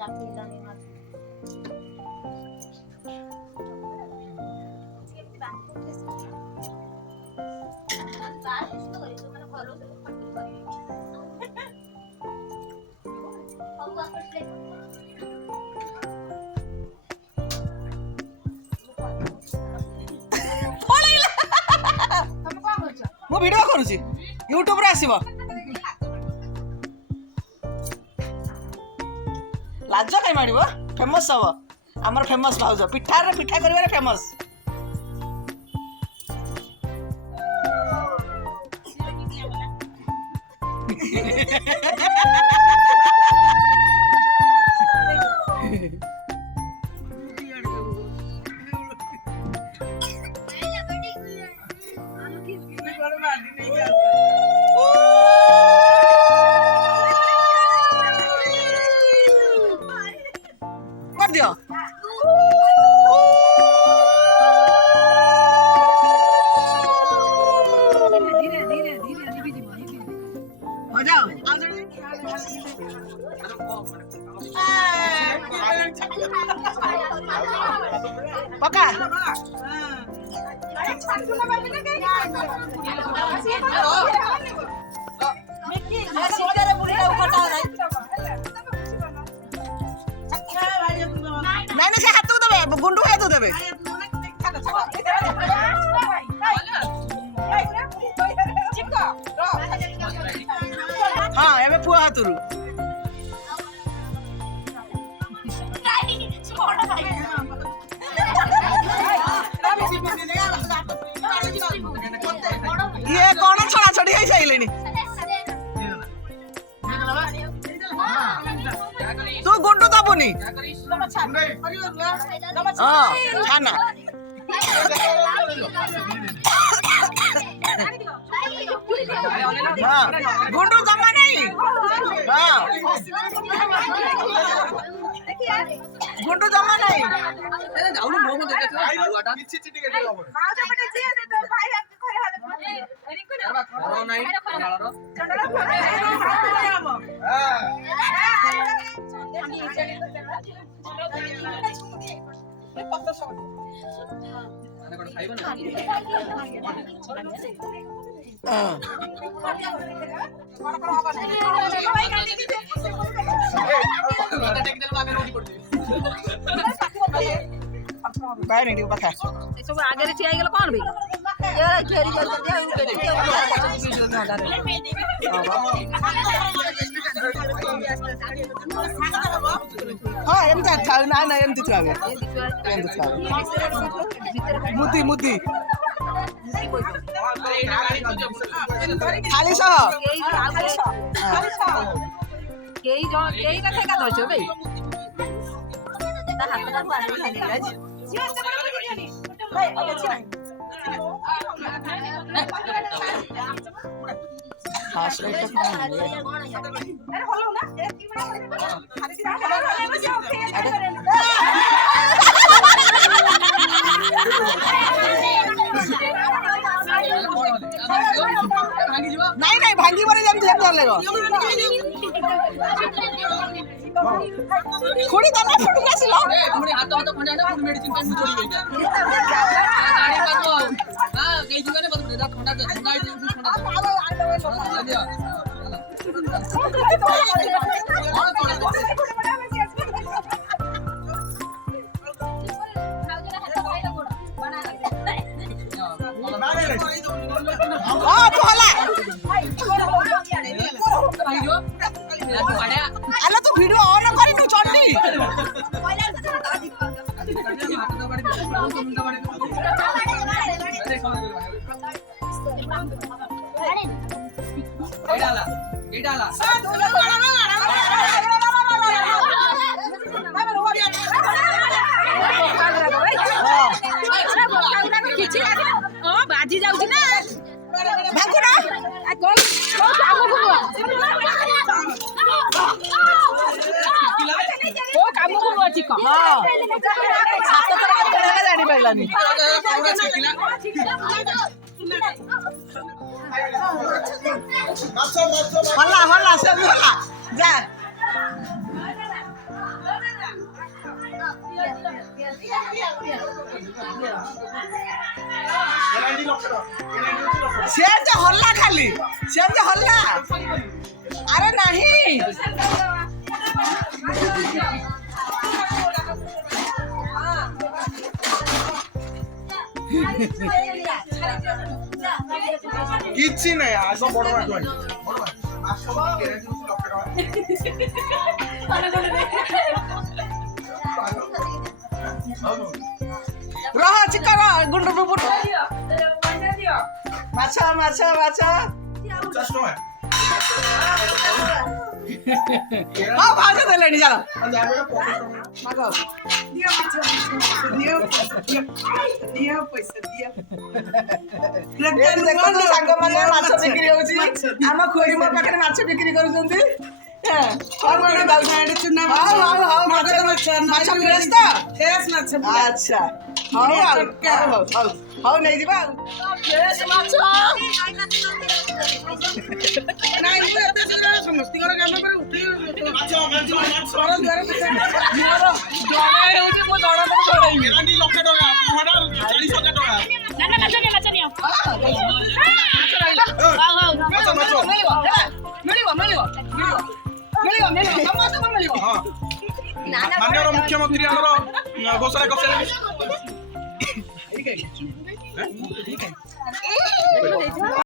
मु वीडियो करूची यूट्यूब रे आसीबो लाज काई मारिबो फेमस हबो हमर फेमस भाउज पिठा रे पिठा करबारे फेमस कर दियो धीरे धीरे धीरे हो जाओ पका नहीं से हाथ देबे गुंडू हाथ देबे हाँ एबे पुआ हाथरू ये कौन छड़ा छड़ी है साइलेनी तू गुंडू दबुनी हाँ छाना हाँ गुंडू जमा नहीं हाँ गुंडू जमा नहीं बाहर नहीं पका सब आगे रे ठिया गेल कोन बे ये घेरी गेल हां एम था ना ना एम दिखा गया मुती मुती खाली सह केई जो केई का ठेका धरछो बे ता हाथ का पानी खाली आज जियो से बड़ बुझी जानी भाई अब अच्छी नहीं खास रे तो अरे बोलो ना एक की बड़ा खाली सी नहीं नहीं भांगी मारे जम जम कर लेगो खोड़ी दाना फुट गेसिलो हमरे हाथ हाथ खंडा ना मेडिसिन पे छोड़ी गई गाड़ी पाको हां कई जगह ने बस खंडा दे खंडा हां बोला अल्लाह तू वीडियो ऑन करी नु चढ़नी एडाला बाजी जाउची ना भागु ना आ कोन काम को काम को अछि क हां सात तर केना जानि पाइलानी हल्ला हल्ला सब हल्ला जा ସେମିତି ହଲ୍ଲା ଖାଲି ସେମିତି ହଲ୍ଲା ଆରେ ନାହିଁ କିଛି ନାହିଁ ଆସ ବଡ ମାଛ ରହ ଚିକଣ ଗୁଣ୍ଡ ବୁଟ ମାଛ ମାଛ ମାଛ 50 ଟଙ୍କା ହଁ ଭାଉଜ ଦେଲେଣି ଚାଲ ମାଗ ଦେଖନ୍ତୁ ସାଙ୍ଗମାନେ ମାଛ ବିକ୍ରି ହଉଛି ଆମ ଖୁଡି ମୋ ପାଖରେ ମାଛ ବିକ୍ରି କରୁଛନ୍ତି ଆଚ୍ଛା ହଉ ହଉ ନେଇଯିବା ଆଉ ମାଛ ସମସ୍ତଙ୍କର କାମ କରି ଉଠେଇ ହେଉଛି ମୁଁ ଜଣ ମାନ୍ୟର ମୁଖ୍ୟମନ୍ତ୍ରୀ ଆମର ଘୋଷଣା କରିସାରିଲେଣି